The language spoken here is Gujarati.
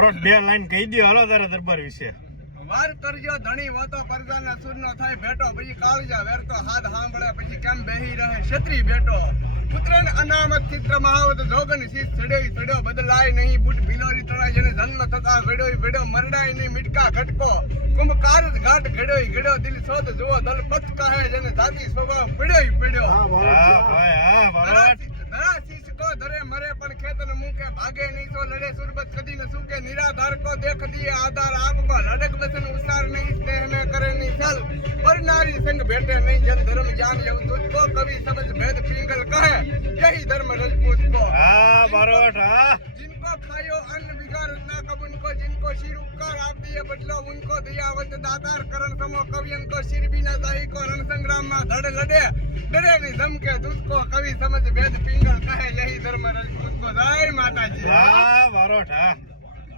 બરોબર 2 લાઈન કહી દો હાલો તારા દરબાર વિશે વાર કરજો ધણી વાતો પરજાના સૂરનો થાય ભેટો પછી કાળજા વેરતો હાથ સાંભળે પછી કેમ બેહી રહે ક્ષત્રી બેટો પુત્રન અનામત ચિત્ર મહાવત જોગન શીશ ચડ્યો બદલાય નહીં બુટ બિલોરી તળાય જેને જન્મ થતા ભેડો મરડાય નહીં મિટકા ઘટકો કુંભકાર ઘાટ ઘડ્યો દિલ શોધ જુઓ દલ પથ કહે જેને જાતિ સ્વભાવ પડ્યો ધરે મરે પણ ખેતન મૂકે ભાગે નહીં તો લડે સુરબત કદી ન સૂકે નિરાધાર કો દેખ દિયે આધાર આપમાં લડક વસન ઉસાર નહીં સ્નેહ में કરે નહીં સલ પર નારી સંગ ભેટે નહીં જન ધર્મ જાન એવું તુજકો કવિ સમજ ભેદ પિંગલ કહે यही धर्म रजपूत को बरोबर जिनको खायो अन्न बिगाड़ ना कब उनको जिनको सिर उपकार आप दिए बदलो उनको दिया वंद दातार करण समो कवियन को सिर भी न जाही को रण संग्राम में धड़ लड़े डरे नहीं दम के तुझको कवि समझ भेद पिंगल कहे यही धर्म रजपूत को जय माता जी बरोबर